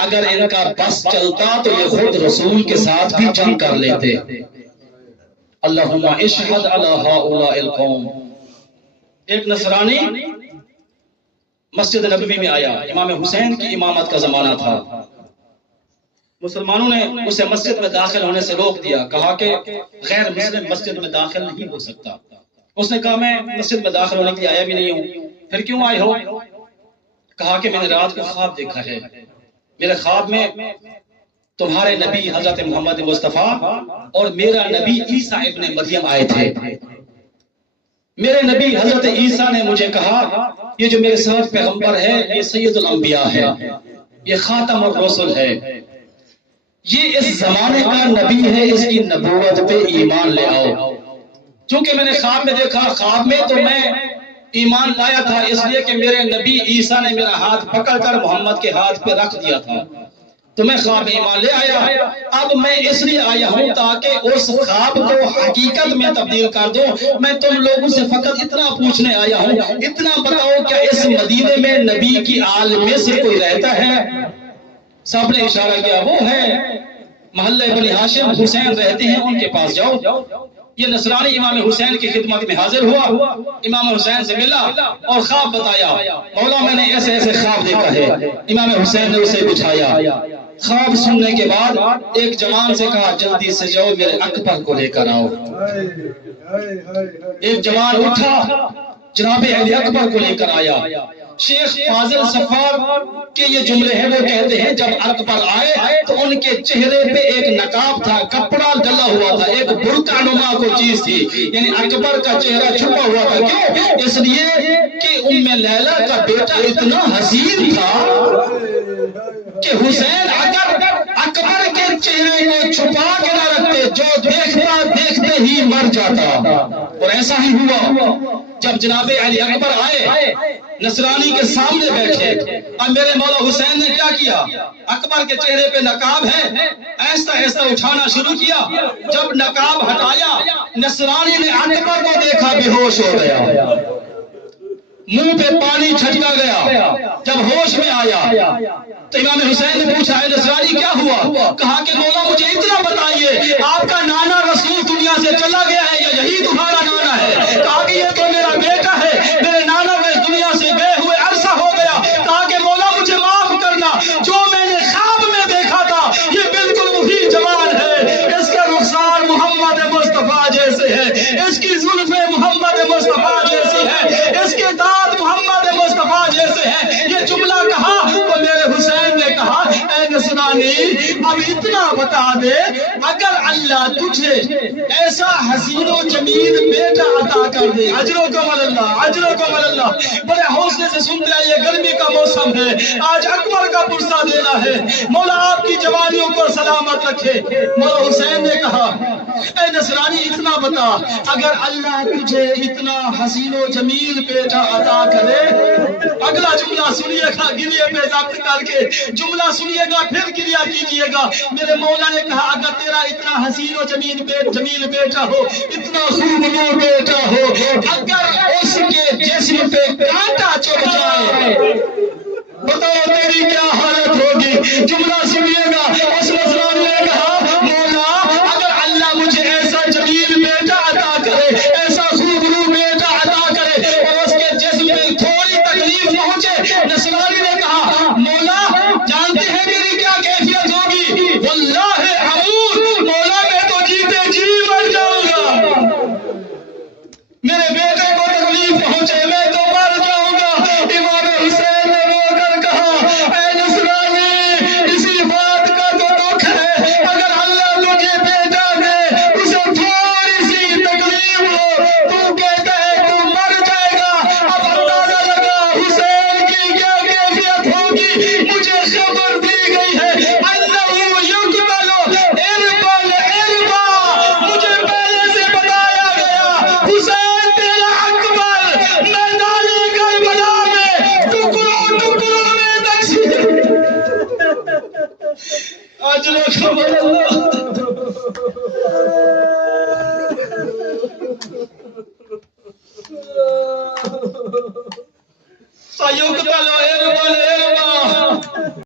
اگر ان کا بس چلتا تو یہ خود رسول کے ساتھ بھی جنگ کر لیتے۔ اللہم اشہد علی ہؤلاء القوم۔ ایک نصرانی مسجد نبوی میں آیا، امام حسین کی امامت کا زمانہ تھا، مسلمانوں نے اسے مسجد میں داخل ہونے سے روک دیا، کہا کہ غیر مسلم مسجد میں داخل نہیں ہو سکتا۔ اس نے کہا میں مسجد میں داخل ہونے کے لیے آیا بھی نہیں ہوں۔ پھر کیوں آئے ہو؟ کہا کہ میں نے رات کو خواب دیکھا ہے، میرے خواب میں تمہارے نبی حضرت محمد مصطفیٰ اور میرا نبی عیسیٰ ابن مریم آئے تھے۔ میرے نبی حضرت عیسیٰ نے مجھے کہا یہ جو میرے ساتھ پیغمبر ہے یہ سید الانبیاء ہے، یہ خاتم الرسل ہے، یہ اس زمانے کا نبی ہے، اس کی نبوت پہ ایمان لے آؤ۔ چونکہ میں نے خواب میں دیکھا، خواب میں تو میں ایمان لایا تھا اس لیے کہ میرے نبی عیسیٰ نے میرا ہاتھ پکڑ کر محمد کے ہاتھ پہ رکھ دیا تھا، تو میں خواب میں ایمان لے آیا۔ اب میں اس لیے آیا ہوں تاکہ اس خواب کو حقیقت میں تبدیل کر دوں۔ میں تم لوگوں سے فقط اتنا پوچھنے آیا ہوں، اتنا بتاؤ کیا اس مدینے میں نبی کی آل میں سے کوئی رہتا ہے؟ سب نے اشارہ کیا، وہ ہے محلہ بنی ہاشم، حسین رہتے ہیں، ان کے پاس جاؤ۔ یہ نصرانی امام حسین کی خدمت میں حاضر ہوا، امام حسین سے ملا اور خواب بتایا، مولا میں نے ایسے ایسے خواب دیکھا ہے۔ امام حسین نے اسے بٹھایا، خواب سننے کے بعد ایک جوان سے کہا جلدی سے جاؤ میرے اکبر کو لے کر آؤ۔ ایک جوان اٹھا، جناب علی اکبر کو لے کر آیا۔ شیخ فاضل صفار کے یہ جملے ہیں، وہ کہتے ہیں جب اکبر آئے تو ان کے چہرے پہ ایک نقاب تھا، کپڑا ڈلا ہوا تھا، ایک برقع نما کو چیز تھی، یعنی اکبر کا چہرہ چھپا ہوا تھا۔ کیوں؟ اس لیے کہ ام لیلہ کا بیٹا اتنا حسین تھا کہ حسین اگر اکبر کے چہرے کو چھپا کے نہ رکھتے، جو دیکھتا دیکھتے ہی مر جاتا، اور ایسا ہی ہوا۔ جب جناب علی اکبر آئے، نصرانی کے سامنے بیٹھے، اب میرے مولا حسین نے کیا کیا؟ اکبر کے چہرے پہ نقاب ہے، ایسا ایسا اٹھانا شروع کیا۔ جب نقاب ہٹایا، نصرانی نے اکبر کو دیکھا، بے ہوش ہو گیا، منہ پہ پانی چھٹکا گیا۔ جب ہوش میں آیا تو امام حسین نے پوچھا ہے نصرانی کیا ہوا؟ کہا کہ مولا مجھے اتنا بتائیے، آپ کا نانا رسول دنیا سے چلا گیا ہے یا یہی تمہارا نانا ہے؟ کہا کہ یہ تو میرا بیٹا ہے، میرے نانا میں دنیا سے گئے ہوئے عرصہ ہو گیا۔ کہا کہ مولا مجھے معاف کرنا، جو میں نے خواب میں دیکھا تھا یہ بالکل وہی جوان ہے، اس کا رخسار محمد مصطفیٰ جیسے ہے، اس کی زلفیں محمد مصطفیٰ جیسی ہے، اس کے دانت محمد مصطفیٰ جیسے ہیں۔ یہ جملہ کہا تو میرے حسین نے کہا اے نصرانی اب اتنا بتا دے، اگر اللہ تجھے ایسا حسین و جمیل بیٹا عطا کر دے، اجرکم اللہ، اجرکم اللہ، بڑے حوصلے سے سنتے آئیے، گرمی کا موسم ہے، آج اکبر کا پرسہ دینا ہے، مولا آپ کی جوانیوں کو سلامت رکھے۔ مولا حسین نے کہا اے نصرانی اتنا بتا، اگر اللہ تجھے اتنا حسین و جمیل بیٹا عطا کرے، اگلا جملہ سنیے گا، گریے پہ ضبط کر کے جملہ سنیے گا، پھر گریہ کیجئے گا۔ میرے مولا نے کہا اگر تیرا اتنا حسین و جمیل بیٹا ہو، اتنا خوبصورت بیٹا ہو، اگر اس کے جسم پہ کانٹا چڑھ جائے، بتاؤ تیری کیا حالت ہوگی؟ جملہ سنیے گا، اس نصرانی نے کہا مولا اگر اللہ مجھے ایسا جمیل بیٹا عطا کرے، ایسا خوبصورت بیٹا عطا کرے اور اس کے جسم میں تھوڑی تکلیف پہنچے، نصرانی نے کہا مولا جانتے ہیں میری کیا کیفیت ہوگی؟ واللہ اموت، مولا میں تو جیتے جی مر جاؤں گا، میرے بیٹے کو تکلیف پہنچے میں تو مر جاؤں گا۔ امام حسین نے رو کر کہا اے نصرانی اسی بات کا تو دکھ ہے، اگر اللہ مجھے بیٹا دے، اسے تھوڑی سی تکلیف ہو، تو کہتا ہے تو مر جائے گا۔ اب اندازہ لگا حسین کی کیا کیفیت ہوگی، مجھے خبر دی گئی ہے انہو یقبل اربل اربا، مجھے پہلے سے بتایا گیا حسین تیرا اکبر میدان کربلا میں ٹکڑوں ٹکڑوں میں تقسیم۔ اجرکم اللہ،